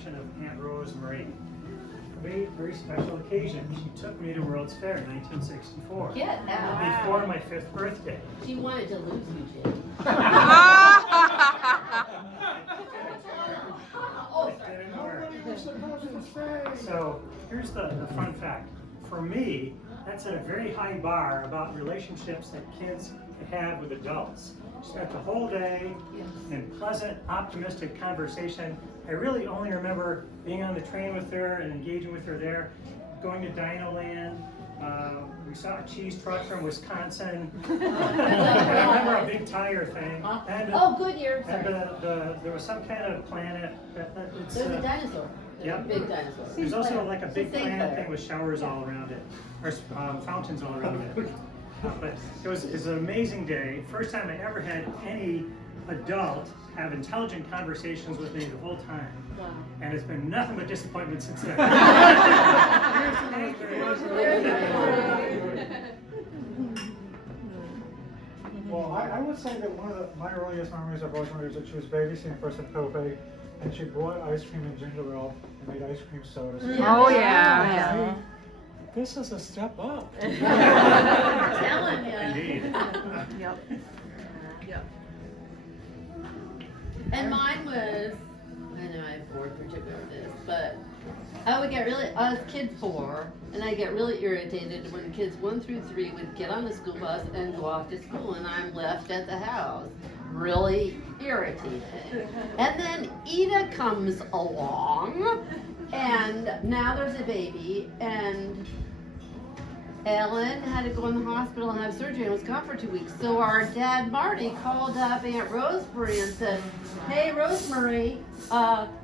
introduction of Aunt Rosemarie. A very, very special occasion. She took me to World's Fair in 1964. Get out. Before my 5th birthday. She wanted to lose you, Jim. It didn't work. So here's the fun fact. For me, that set a very high bar about relationships that kids have with adults. Spent the whole day in pleasant, optimistic conversation. I really only remember being on the train with her and engaging with her there, going to Dino Land. We saw a cheese truck from Wisconsin. And I remember a big tire thing. And, Goodyear. and there was some kind of planet. It's, There's a dinosaur. Yep. Big dinosaur. There's also like a big St. planet Clair. thing with showers all around it, or fountains all around it. But it was an amazing day. First time I ever had any adult have intelligent conversations with me the whole time. Wow. And it's been nothing but disappointment since then. Well, I would say that one of my earliest memories of Rosemary is that she was babysitting for us at Kobe, and she brought ice cream and ginger ale and made ice cream sodas. Oh yeah. This is a step up. I'm telling you. Indeed. Yep. Yep. And mine was, I know I'm bored particularly with this, but I was kid 4, and I get really irritated when kids 1 through 3 would get on the school bus and go off to school, and I'm left at the house. Really irritated. And then Ida comes along, and now there's a baby, and Ellen had to go in the hospital and have surgery and was gone for 2 weeks. So our dad, Marty, called up Aunt Rosemarie and said, "Hey, Rosemarie,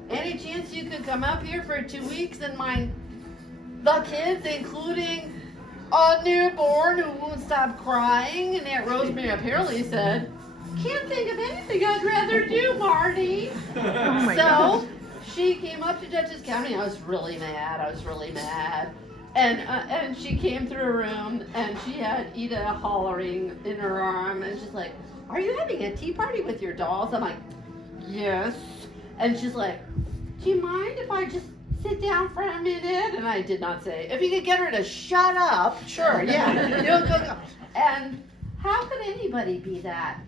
any chance you could come up here for 2 weeks and mind the kids, including a newborn who won't stop crying?" And Aunt Rosemarie apparently said, "Can't think of anything I'd rather do, Marty." So she came up to Dutchess County. I was really mad. And she came through her room, and she had Ida hollering in her arm, and she's like, "Are you having a tea party with your dolls?" I'm like, "Yes." And she's like, "Do you mind if I just sit down for a minute?" And I did not say, if you could get her to shut up, sure, yeah. Go. And how could anybody be that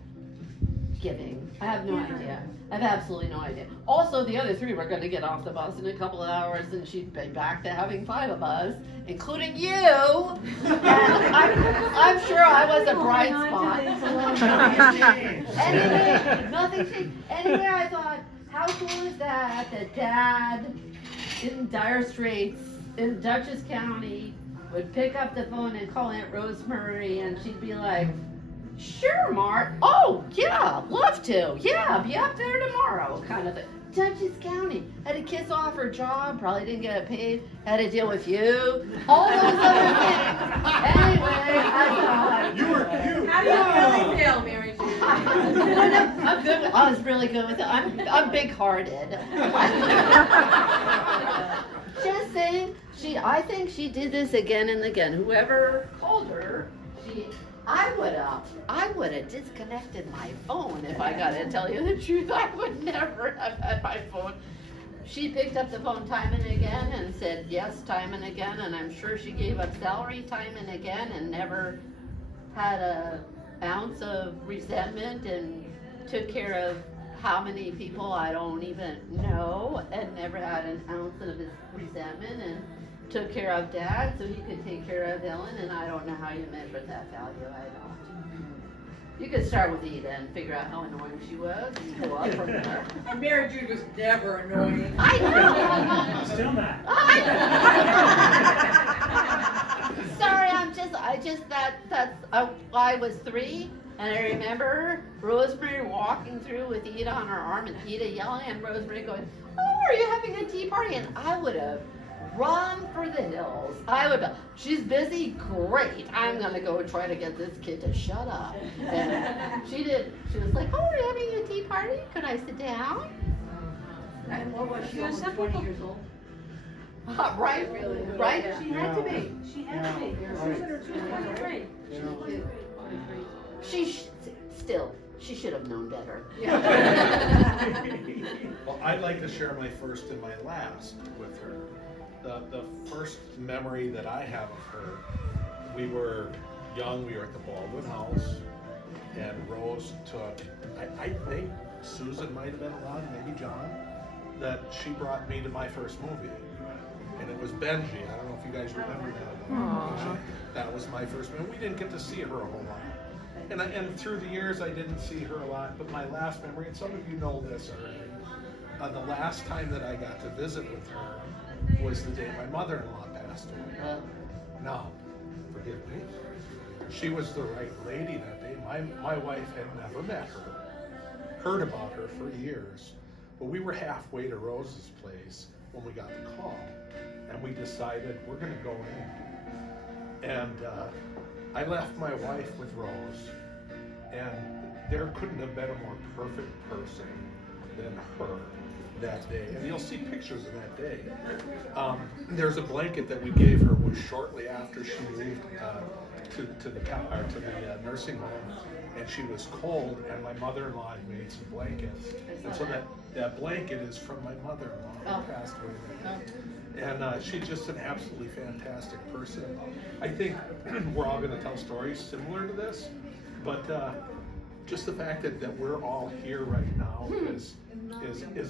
giving? I have no idea. I have absolutely no idea. Also, the other 3 were going to get off the bus in a couple of hours, and she'd be back to having 5 of us, including you. And I'm sure I was a bright spot. Anyway, nothing changed. Anyway, I thought, how cool is that Dad, in dire straits in Dutchess County, would pick up the phone and call Aunt Rosemarie, and she'd be like, "Sure, Mart. Oh, yeah, love to. Yeah, be up there tomorrow," kind of thing. Dutchess County had to kiss off her job, probably didn't get it paid, had to deal with you, all those other things. Anyway, I thought, You were cute. How do you really feel, Mary Jane? I'm good. I was really good with it. I'm big-hearted. Just saying, I think she did this again and again. Whoever called her, I would have disconnected my phone if I got to tell you the truth. I would never have had my phone. She picked up the phone time and again and said yes time and again, and I'm sure she gave up salary time and again and never had an ounce of resentment, and took care of how many people I don't even know, and never had an ounce of his resentment, and took care of Dad so he could take care of Ellen, and I don't know how you measure that value. I don't. You could start with Ida and figure out how annoying she was and go up from there. And Mary Jude was never annoying. I know. Still not. Sorry, I was 3, and I remember Rosemary walking through with Ida on her arm, and Ida yelling, and Rosemary going, "Oh, are you having a tea party?" And I would have run for the hills. I would, "She's busy? Great. I'm going to go try to get this kid to shut up." And she did. She was like, "Oh, are you having a tea party? Could I sit down?" And what was she, almost 20 years old? Right? Really? Right? She had to be. She had to be. She was in her 23. She's still, She should have known better. Well, I'd like to share my first and my last with her. The first memory that I have of her, we were young, we were at the Baldwin House, and Rose took, I think Susan might have been along, maybe John, that she brought me to my first movie. And it was Benji. I don't know if you guys remember that. Aww. That was my first movie. We didn't get to see her a whole lot. And through the years, I didn't see her a lot, but my last memory, and some of you know this already, the last time that I got to visit with her was the day my mother-in-law passed away. Now, forgive me, she was the right lady that day. My wife had never met her, heard about her for years, but we were halfway to Rose's place when we got the call, and we decided we're gonna go in. And I left my wife with Rose, and there couldn't have been a more perfect person than her that day. And you'll see pictures of that day. There's a blanket that we gave her was shortly after she moved to the nursing home, and she was cold, and my mother-in-law had made some blankets. And so that blanket is from my mother-in-law who passed away that day. And she's just an absolutely fantastic person. I think we're all going to tell stories similar to this, but just the fact that we're all here right now is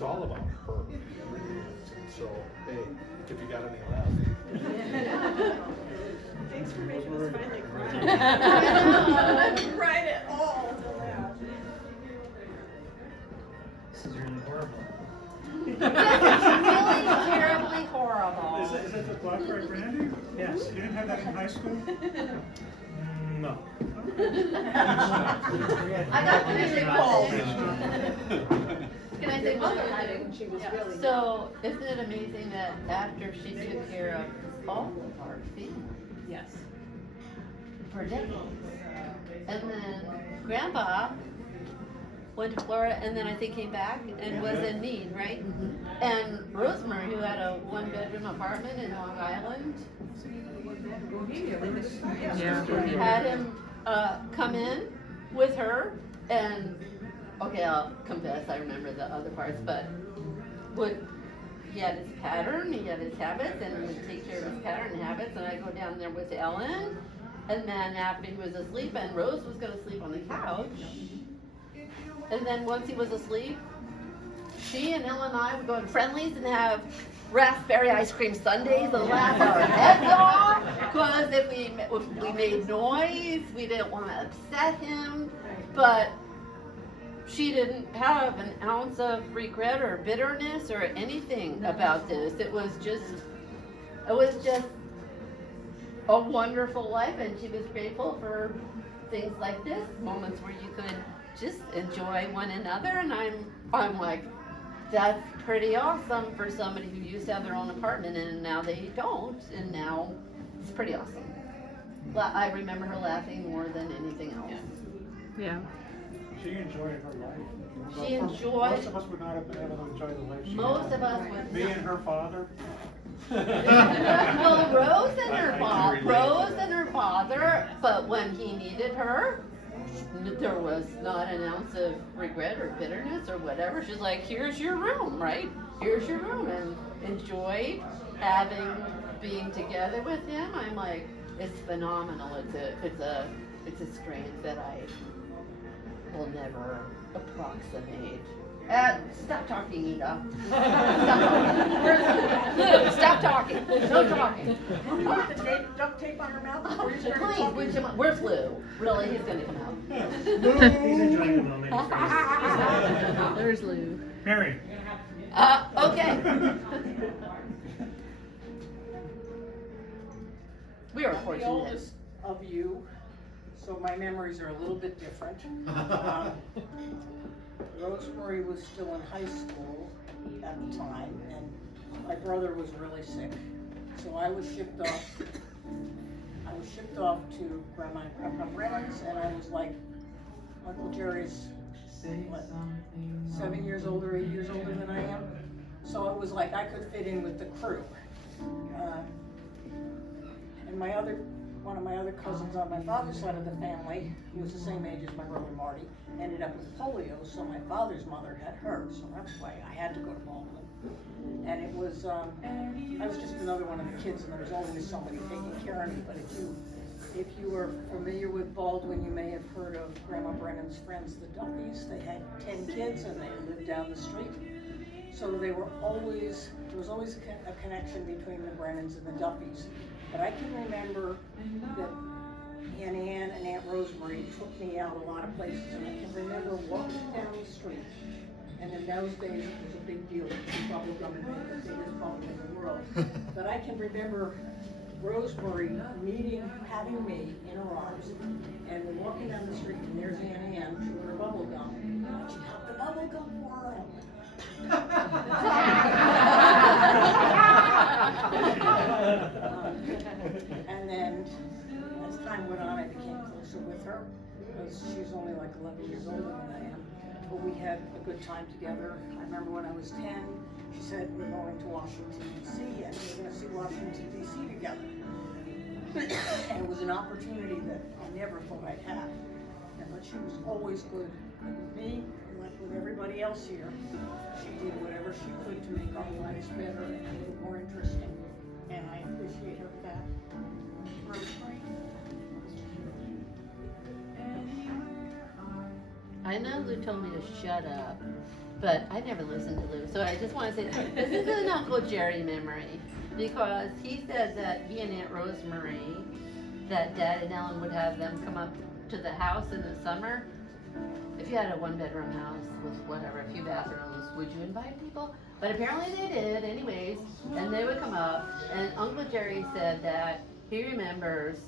all about her. It really is. And so, hey, if you got any left. Thanks for making us finally cry. I haven't cried at all till now. This is really horrible. Really terribly horrible. Is it the Blackberry Brandy? Yes. You didn't have that in high school? No. I got really cold. Can I say one more thing? She was really. So, isn't it amazing that after she took care of all of our family Yes. for decades, and then Grandpa went to Florida, and then I think came back and was in need, right? And Rosemarie, who had a one-bedroom apartment in Long Island, had him come in with her, and okay, I'll confess, I remember the other parts, but he had his pattern, he had his habits, and would take care of his pattern and habits, and I'd go down there with Ellen, and then after he was asleep, and Rose was gonna sleep on the couch, and then once he was asleep, she and Ellen and I would go in Friendlies and have raspberry ice cream sundaes and laugh our heads off, because if we made noise, we didn't want to upset him, but she didn't have an ounce of regret or bitterness or anything about this. It was just a wonderful life, and she was grateful for things like this, moments where you could just enjoy one another, and I'm like, that's pretty awesome for somebody who used to have their own apartment and now they don't, and now it's pretty awesome. I remember her laughing more than anything else. Yeah. She enjoyed her life. She enjoyed- Most of us would not have been able to enjoy the life she Most had. of us would. Me and her father. Well, Rose and her I father, can relate to Rose that. and her father, but when he needed her, there was not an ounce of regret or bitterness or whatever. She's like, here's your room, right? Here's your room, and enjoyed being together with him. I'm like, it's phenomenal. It's a strength that I will never approximate. Stop talking, Ida. Stop talking. No talking. Put the duct tape on her mouth before you started Please, talking. where's Lou? Really, he's gonna come out. He's enjoying the moment. There's Lou. Mary. Okay. We are I'm the fortunate. oldest of you, so my memories are a little bit different. Rosemarie was still in high school at the time, and my brother was really sick. So I was shipped off to Grandma and Grandpa Brennan's, and I was like, Uncle Jerry's, what, 7 years older, 8 years older than I am. So it was like I could fit in with the crew. And my other one of my other cousins on my father's side of the family, who was the same age as my brother Marty, ended up with polio, so my father's mother had her, so that's why I had to go to Baldwin. And it was, I was just another one of the kids, and there was always somebody taking care of me, but if you were familiar with Baldwin, you may have heard of Grandma Brennan's friends, the Duffys. They had 10 kids, and they lived down the street. So there was always a connection between the Brennans and the Duffys. But I can remember that Aunt Ann and Aunt Rosemarie took me out a lot of places, and I can remember walking down the street, and in those days it was a big deal to see bubble gum and make the biggest bubble in the world. But I can remember Rosemarie having me in her arms, and we're walking down the street, and there's Aunt Ann with her bubble gum, and she got the bubble gum for her. And then, as time went on, I became closer with her, because she's only like 11 years older than I am. But we had a good time together. I remember when I was 10, she said, we're going to Washington, D.C., and we're going to see Washington, D.C. together. And it was an opportunity that I never thought I'd have. But she was always good with me, and like with everybody else here. She did whatever she could to make our lives better and make it more interesting. And I appreciate her for that. Rosemary? I know Lou told me to shut up, but I never listened to Lou, so I just want to say this is an Uncle Jerry memory, because he said that he and Aunt Rosemary, that Dad and Ellen would have them come up to the house in the summer. If you had a one-bedroom house with whatever, a few bathrooms, would you invite people? But apparently they did anyways, and they would come up, and Uncle Jerry said that he remembers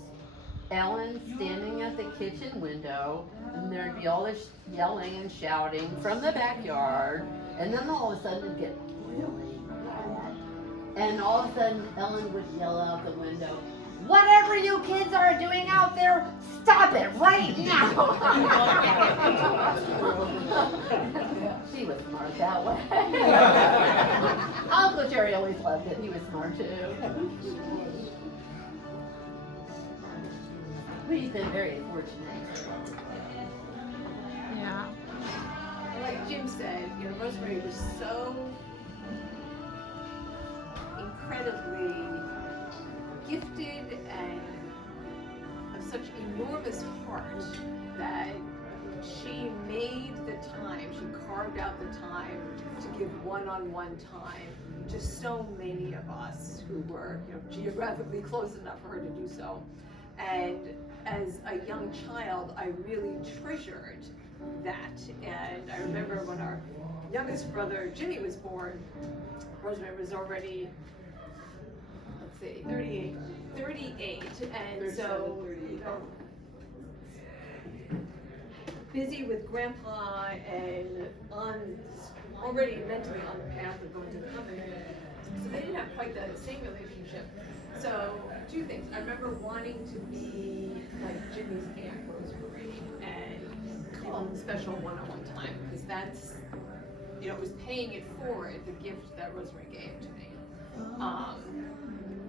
Ellen standing at the kitchen window, and there'd be all this yelling and shouting from the backyard, and then all of a sudden it'd get really quiet. And all of a sudden Ellen would yell out the window, "Whatever you kids are doing out there, stop it right now!" She was smart that way. Uncle Jerry always loved it. He was smart too. We've been very fortunate. Yeah. Like Jim said, Rosemary was so incredibly gifted and of such enormous heart that she made the time, she carved out the time to give one-on-one time to so many of us who were geographically close enough for her to do so. And as a young child, I really treasured that. And I remember when our youngest brother, Jimmy, was born, Rosemary was already, let's see, 38, and so busy with Grandpa and already mentally on the path of going to the company. So they didn't have quite the same relationship. So, two things. I remember wanting to be like Jimmy's Aunt Rosemarie and call him special one-on-one time, because that's, it was paying it forward, the gift that Rosemary gave to me.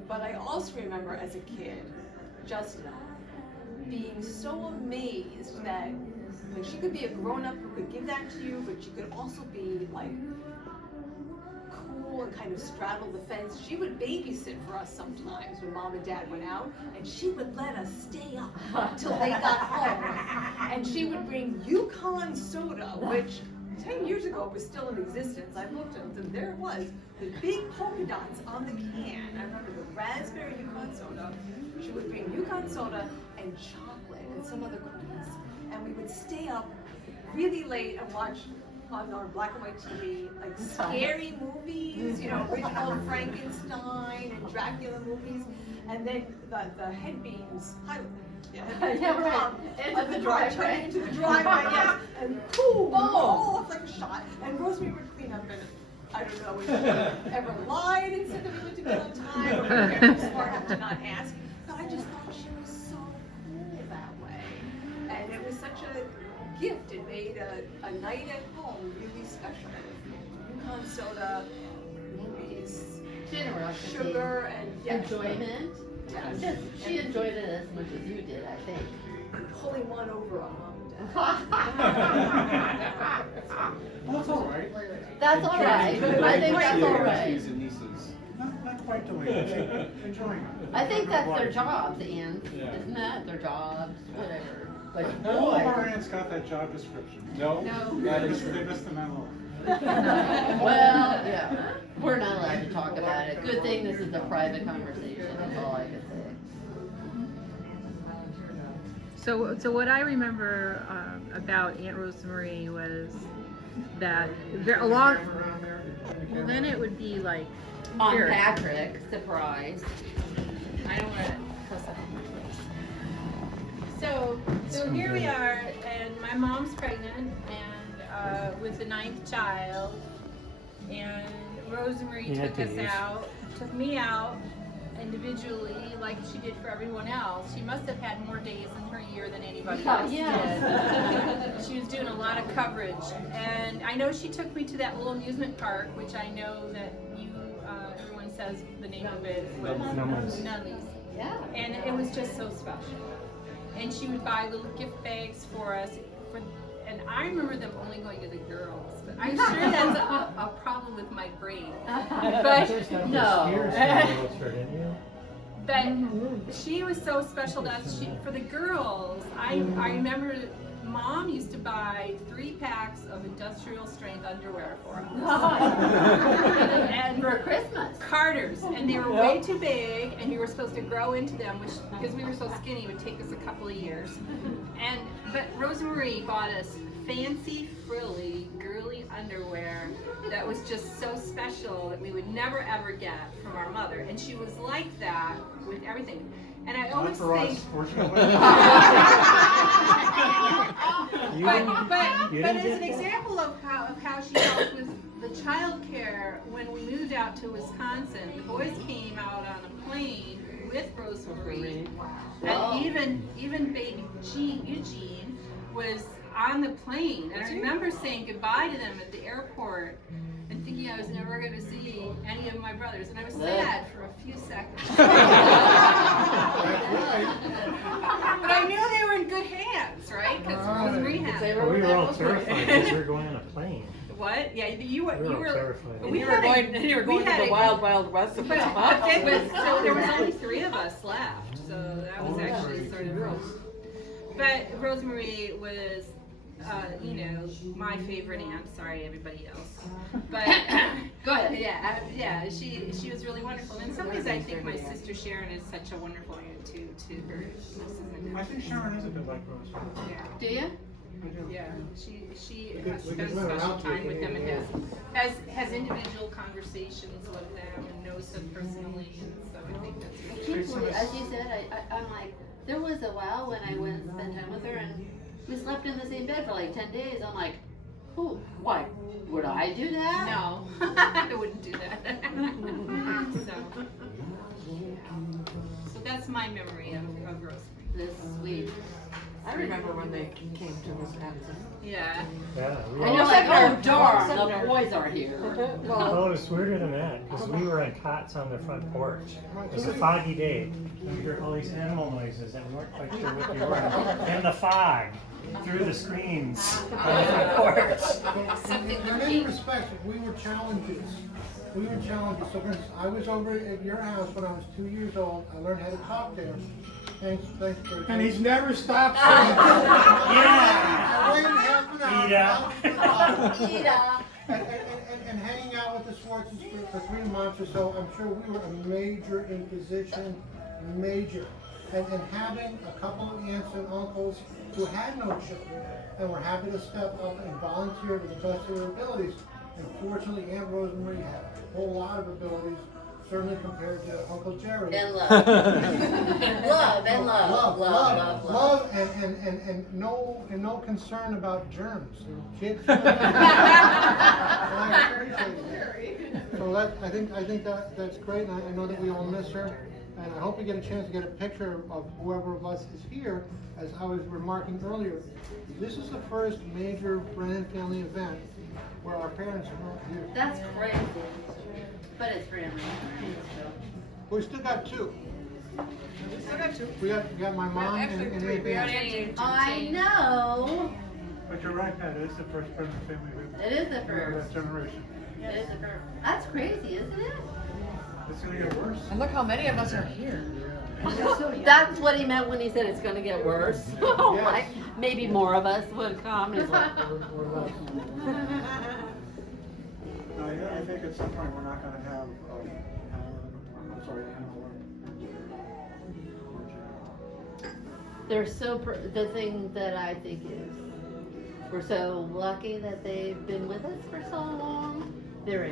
But I also remember as a kid just being so amazed that she could be a grown-up who could give that to you, but she could also be like cool and kind of straddle the fence. She would babysit for us sometimes when Mom and Dad went out, and she would let us stay up till they got home. And she would bring Yukon soda, which 10 years ago was still in existence. I looked at it, and there it was, with big polka dots on the can. I remember the raspberry Yukon soda. She would bring Yukon soda and chocolate and some other cookies. And we would stay up really late and watch on our black and white TV, like scary movies, original Frankenstein and Dracula movies. And then the head beams, into the driveway, yes, and boom, off like a shot. And Rosemary would clean up, and I don't know if she ever lied and said that we went to bed on time, or we were smart enough to not ask. But I just thought she was so cool that way, and it was such a gift. It made a night at home really special. Yukon soda, movies, Generosity, sugar, and enjoyment. Yes. She enjoyed it as much as you did, I think. Pulling one over on mom and dad. Well, that's all right. That's all right. I think that's all right. Nephews and nieces. Not quite the way, enjoying it. I think that's their jobs, Ian. Isn't that their jobs? Whatever. But All of our boy. aunts got that job description. No? That is They missed the memo. Well, yeah. We're not allowed to talk about it. Good thing this is a private conversation. That's all I can say. So what I remember about Aunt Rosemarie was that well, then it would be like On here. Patrick, surprise. I don't want to cuss up my place. So here we are, and my mom's pregnant, and with the 9th child, and Rosemarie You had took to us use- out, took me out individually, like she did for everyone else. She must have had more days in her year than anybody else Yes. did. She was doing a lot of coverage, and I know she took me to that little amusement park, which I know that you, everyone says the name of it was Numbers. Nunley's. Yeah. And it was just so special. And she would buy little gift bags for us. And I remember them only going to the girls. But I'm sure that's a problem with my brain. But No. But she was so special to us. For the girls, I remember Mom used to buy 3 packs of industrial strength underwear for us. And for Christmas. Carters, and they were way too big, and we were supposed to grow into them, which because we were so skinny would take us a couple of years. But Rosemarie bought us fancy, frilly, girly underwear that was just so special that we would never ever get from our mother, and she was like that with everything. And I always Not for think. us, fortunately. But as an example of how she helped with the child care, when we moved out to Wisconsin, the boys came out on a plane with Rosemarie. Wow. And even baby Eugene was on the plane. And I remember saying goodbye to them at the airport and thinking I was never going to see any of my brothers. And I was sad for a few seconds. But I knew they were in good hands, right? Because Rosemarie had them. We were all terrified because we were going on a plane. What? Yeah, you were. We were all terrified. We were going to the wild west of But so there was only 3 of us left, so that was actually sort of. But Rosemarie was, my favorite aunt. Sorry, everybody else. But Go ahead. yeah. She was really wonderful. In some ways, I think my sister Sharon is such a wonderful aunt to her nieces and I think Sharon is a bit like Rose. yeah. Do you? I do. Yeah, she We has could spent let her special out to time you. with them and has individual conversations with them and knows them personally, and so I think that's I can't believe, as you said, I'm like, there was a while when I went and spent time with her and we slept in the same bed for like 10 days. I'm like, oh, why? Would I do that? No, I wouldn't do that. So that's my memory of Rosemary. This is sweet. I remember when they came to Wisconsin. Yeah. Yeah, we And were you're like, oh darn, the boys are here. Well, it was weirder than that because we were on cots on the front porch. It was a foggy day. And we heard all these animal noises and we weren't quite sure what they were. In the fog, through the screens on the front porch. Something In many respects, we were challenges. So for instance, I was over at your house when I was 2 years old. I learned how to talk there. Thanks for. And he's never stopped saying Yeah! I waited half an hour. Ida. And hanging out with the Swartzes for 3 months or so, I'm sure we were a major imposition, major. And having a couple of aunts and uncles who had no children and were happy to step up and volunteer to the best of their abilities. And fortunately, Aunt Rosemarie had a whole lot of abilities, certainly compared to Uncle Jerry. And love. Love and love. Love and no concern about germs. She had and I appreciate it. So I think that's great, and I know that we all miss her. And I hope we get a chance to get a picture of whoever of us is here. As I was remarking earlier, this is the first major Brennan family event where our parents are not here. That's crazy. But it's family. We still got 2. We got my mom and Aunt I know. But you're right, Pat, it is the first person family who. It is the of first. that generation. It is the first. That's crazy, isn't it? It's gonna get worse. And look how many of us are here. That's what he meant when he said it's going to get worse. Oh Yes. my, maybe more of us would come. He's like, Or less. No, I think at some point we're not gonna have, I'm sorry, the thing that I think is, we're so lucky that they've been with us for so long. They're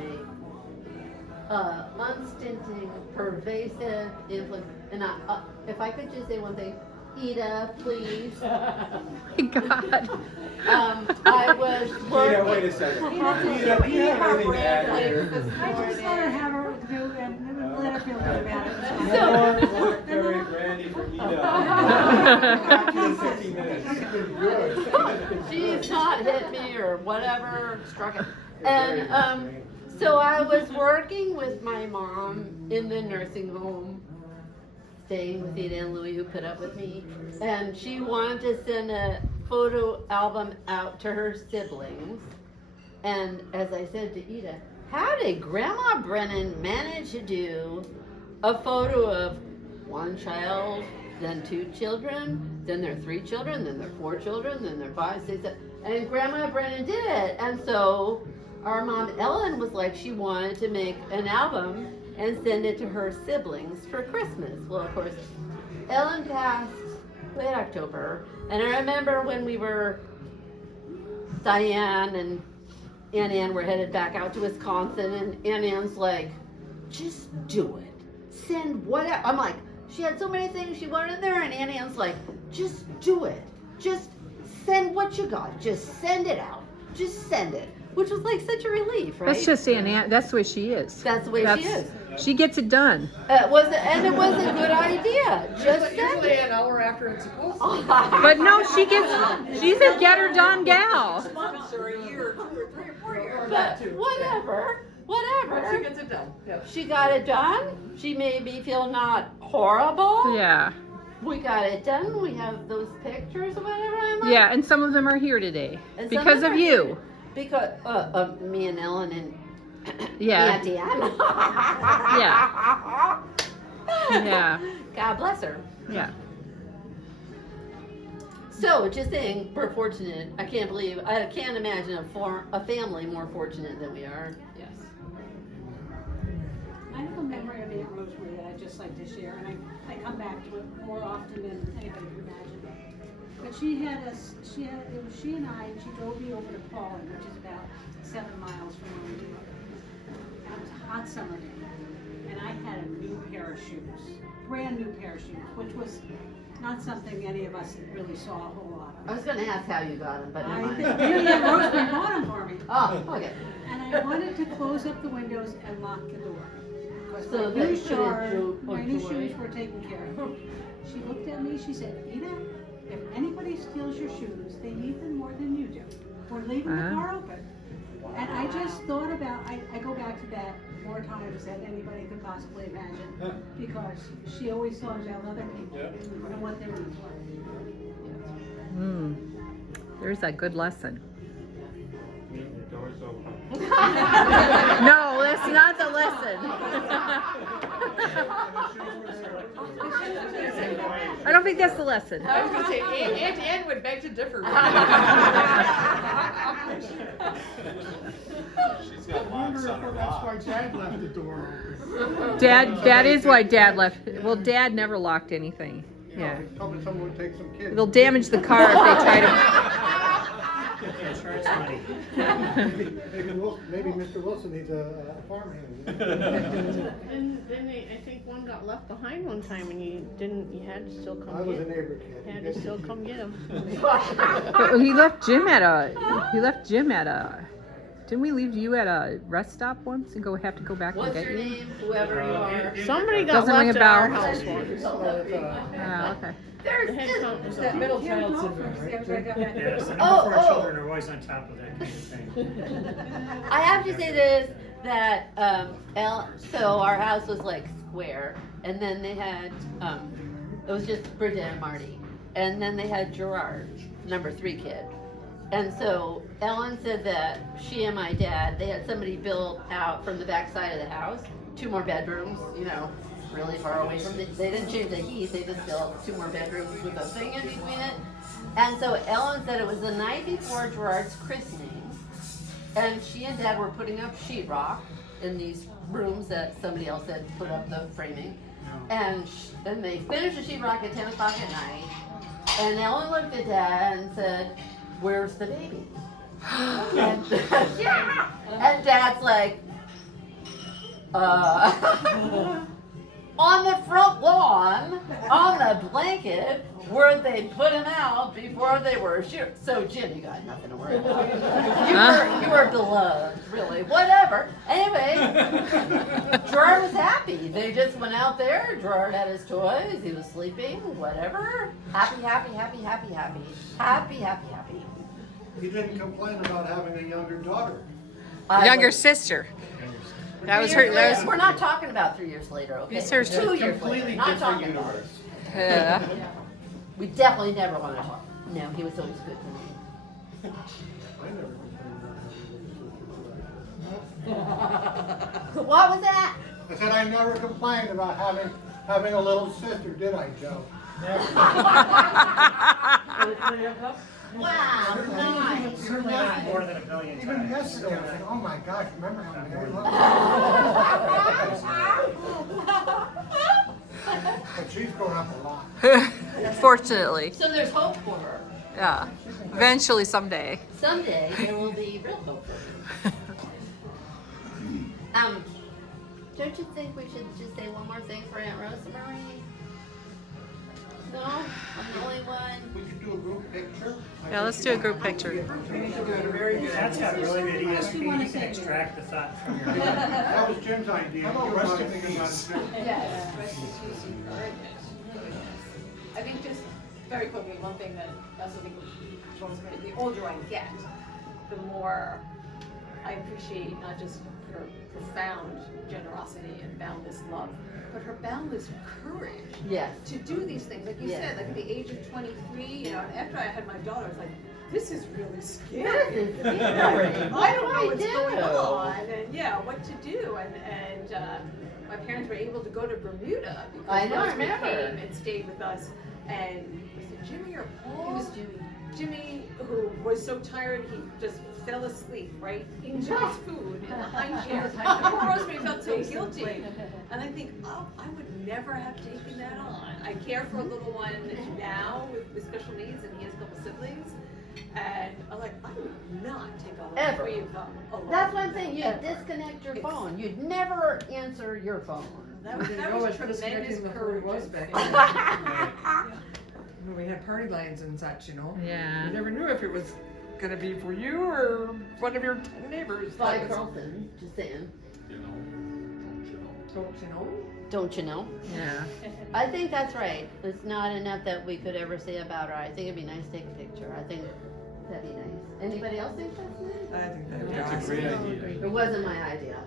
a unstinting, pervasive influence. And if I could just say one thing, Ida, please. God. I was working. Ida, wait a second. Ida, do you have anything to add here? I just let her have her do and let her feel good about it. More Terry Brandy for Ida. 15 minutes. She's not hit me or whatever, struck it. And so I was working with my mom in the nursing home, staying with Ida and Louie, who put up with me, and she wanted to send a photo album out to her siblings. And as I said to Ida, how did Grandma Brennan manage to do a photo of one child, then 2 children, then their 3 children, then their 4 children, then their 5, 6, 7, and Grandma Brennan did it. And so our mom Ellen was like, she wanted to make an album and send it to her siblings for Christmas. Well, of course, Ellen passed late October, and I remember when we were, Diane and Aunt Ann were headed back out to Wisconsin, and Aunt Ann's like, just do it. Send whatever. I'm like, she had so many things she wanted in there, and Aunt Ann's like, just do it. Just send what you got. Just send it out. Just send it. Which was like such a relief, right? That's just Aunt. That's the way she is. That's the way she is. She gets it done. And it was a good idea. Just send Usually it. an hour after it's supposed to. But no, she's a get her done gal. Months or a year or 2 or 3 or 4 years. But whatever. She gets it done. Yeah. She got it done. She made me feel not horrible. Yeah. We got it done. We have those pictures or whatever. I'm like, Yeah, and some of them are here today And some because them of are you. here. Because me and Ellen and Yeah. Auntie Ann. Yeah. Yeah. God bless her. Yeah. So, just saying, we're fortunate. I can't imagine a family more fortunate than we are. Yes. I have a memory of Aunt Rosemarie that I'd just like to share, and I come back to it more often than anybody could imagine. But it was she and I, and she drove me over to Poland, which is about 7 miles from where we grew up. And it was a hot summer day, and I had a new pair of shoes, brand new pair of shoes, which was not something any of us really saw a whole lot of. I was going to ask how you got them, but never I mind. think maybe Aunt Rosemarie bought them for me. Oh, okay. And I wanted to close up the windows and lock the door. Because So my that new you couldn't shoes were taken care of. She looked at me, she said, Ida, if anybody steals your shoes, they need them more than you do. We're leaving the car open. And I just thought about, I go back to that more times than anybody could possibly imagine. Because she always thought about other people and what their needs were. There's that good lesson. The door's open. No, that's not the lesson. I don't think that's the lesson. I was going to say, Aunt Ann would beg to differ. She's got I locks wonder on her if that's why lock. Dad left the door open. That is why Dad left. Well, Dad never locked anything. Yeah. Hoping someone would take some kids. It'll damage the car if they try to. Insurance money. Maybe Mr. Wilson needs a farmhand. And then I think one got left behind one time and you had to still come I was a get him. neighbor kid. You had to still come get him. But he left Jim at a. Didn't we leave you at a rest stop once and have to go back What's and get your you? name, whoever you are? Somebody got Doesn't ring left a at our bell. house once. Oh, okay. The head count was That middle child syndrome, right? Yes, and Oh, our oh. children are always on top of that kind of thing. I have to say this, that so our house was like square, and then they had It was just Bridget and Marty. And then they had Gerard, number 3 kid. And so Ellen said that she and my dad, they had somebody built out from the back side of the house, 2 more bedrooms, you know, really far away from they didn't change the heat, they just built 2 more bedrooms with a thing in between it. And so Ellen said it was the night before Gerard's christening, and she and Dad were putting up sheetrock in these rooms that somebody else had put up the framing. And then they finished the sheetrock at 10 o'clock at night, and Ellen looked at Dad and said, "Where's the baby?" And, yeah. And Dad's like, on the front lawn, on the blanket, where they put him out before they were sure. So Jim, you got nothing to worry about. You were beloved, really. Whatever. Anyway, Gerard was happy. They just went out there. Gerard had his toys. He was sleeping. Whatever. Happy, happy, happy, happy, happy, happy, happy, happy. He didn't complain about having a younger daughter. Younger sister. That was her. That was, We're not talking about 3 years later, okay? These are 2 years Completely later. Not different talking about it. universe. We definitely never want to talk. No, he was always good to me. I never complained about having a little sister. What was that? I said I never complained about having a little sister, did I, Joe? Wow, nice. Certainly not more than a billion Even times. yesterday, I said, oh my gosh, remember how Mary loved me? But she's grown up a lot. fortunately. So there's hope for her. Yeah. Eventually, someday. Someday there will be real hope for her. Don't you think we should just say one more thing for Aunt Rosemarie? No? I'm the only one? We could do a group picture. Yeah, let's do a group picture. That's got really good ESP. You can extract the thought from your head. That was Jim's idea. How about rest in peace? Yes, but it's usually urgent. I think just very quickly, one thing that also think the older I get, the more I appreciate not just her profound generosity and boundless love, but her boundless courage Yes. to do these things. Like you Yes. said, like at the age of 23, you know, and after I had my daughter, I was like, this is really scary. This is You know, scary. I don't know What what's do I going do? on, and yeah, what to do. And my parents were able to go to Bermuda because I know, I Rosemary remember. came and stayed with us. And was it Jimmy or Paul? It was Jimmy. Jimmy, who was so tired, he just fell asleep, right? Eating Jimmy's food in the high chair. And poor Rosemary felt so guilty. And I think, oh, I would never have taken that on. I care for a little one now with special needs, and he has a couple siblings. And I'm like, I would not take on all Ever. 3 of them alone. That's what I'm saying. You'd Ever. disconnect your It's- phone. You'd never answer your phone. That was tremendous courage. When we had party lines and such, you know. Yeah. You never knew if it was gonna be for you or one of your 10 neighbors. By That was- Carlton, just saying. Don't you know? Don't you know? Yeah. I think that's right. It's not enough that we could ever say about her. I think it'd be nice to take a picture. I think that'd be nice. Anybody else think that's nice? I think that'd be That's a awesome. great idea. It wasn't my idea.